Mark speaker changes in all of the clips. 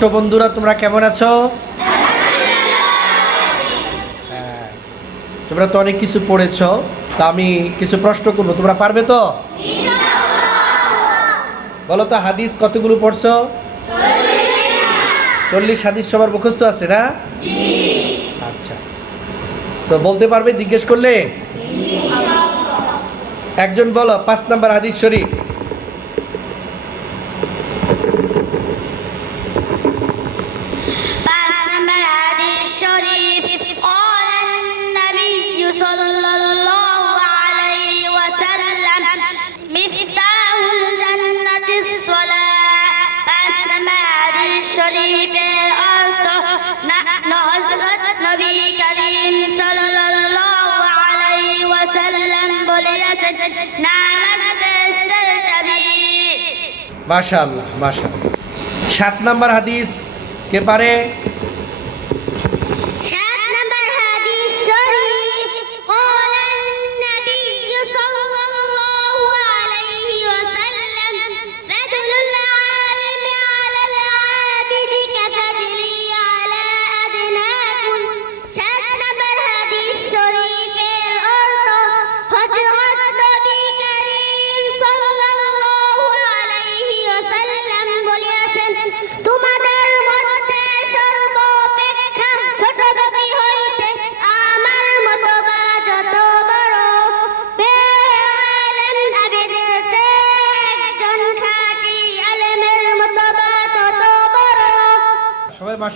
Speaker 1: ছোট্ট বন্ধুরা তোমরা কেমন আছো? হ্যাঁ, তোমরা তো অনেক কিছু পড়েছ তা আমি কিছু প্রশ্ন করব। তোমরা পারবে তো? বলো তো হাদিস কতগুলো পড়ছো? চল্লিশ হাদিস সবার মুখস্থ আছে না? আচ্ছা। তো বলতে পারবে জিজ্ঞেস করলে? একজন বলো পাঁচ নাম্বার হাদিস শরীফ।
Speaker 2: বলেছেন নামাজ বেহেশতের চাবি।
Speaker 1: মাশা আল্লাহ মাশা সাত নাম্বার হাদিস কে পারে?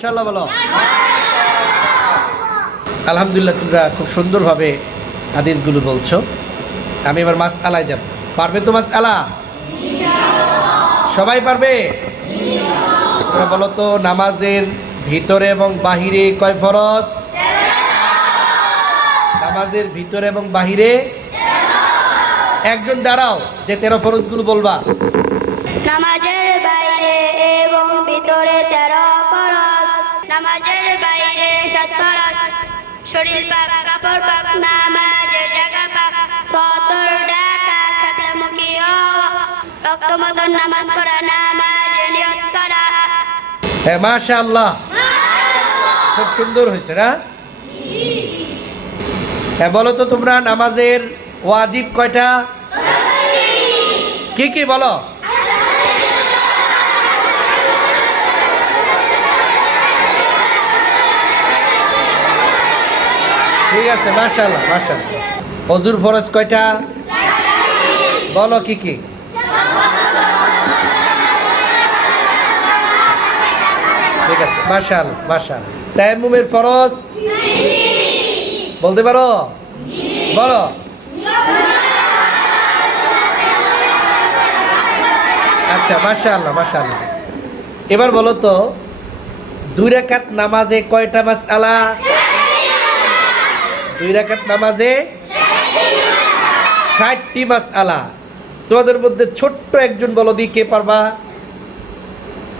Speaker 1: সবাই বলো। আলহামদুলিল্লাহ, তোমরা খুব সুন্দরভাবে হাদিসগুলো বলছো। আমি এবার মাস আলায় যাব। পারবে তো মাস আলা সবাই পারবে? তোমরা বলো তো, নামাজের ভিতরে এবং বাহিরে কয় ফরজ? নামাজের ভিতরে এবং বাহিরে? একজন দাঁড়াও, যে তেরো ফরজগুলো বলবা।
Speaker 2: নামাজের বাইরে এবং ভিতরে তেরো ফরজ। নামাজের বাইরে সাত শরীর পাক, কাপড় পাক, নামাজের জায়গা পাক। সতর ডাকা কাবলামুখী হওয়া রক্তমতন নামাজ পড়া, নামাজের নিয়ত করা।
Speaker 1: হ্যাঁ মাশা আল্লাহ খুব সুন্দর হয়েছে, না? হ্যাঁ বলো তো তোমরা, নামাজের ওয়াজিব কয়টা? কি কি বলো? ঠিক আছে মাশাল্লাহ মাশাল্লাহ অজুর ফরজ কয়টা? বলো কি কি? ঠিক আছে মার্শাল মার্শাল তায়াম্মুমের ফরজ? বলতে পারো? বলো। আচ্ছা মাশাআল্লাহ মাশাআল্লাহ। এবার বলো তো, দুই রাকাত নামাজে কয়টা মাস আলা দুই রাকাত নামাজে ষাটটি মাস আলা তোমাদের মধ্যে ছোট্ট একজন বলো দি, কে পারবা?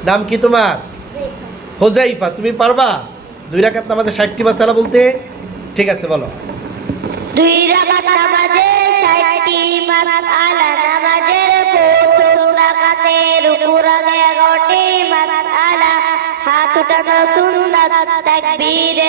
Speaker 1: নাম কি তোমার? হোজাইফা। তুমি পারবা? দুই রাকাত নামাজে ষাটটি মাস আলা বলতে? ঠিক আছে, বলো।
Speaker 2: দুই নামাজে ষাটটি মাসআলা। নামাজের প্রথম এগারোটি মাসআলা। হাত উঠানো তাকবীরে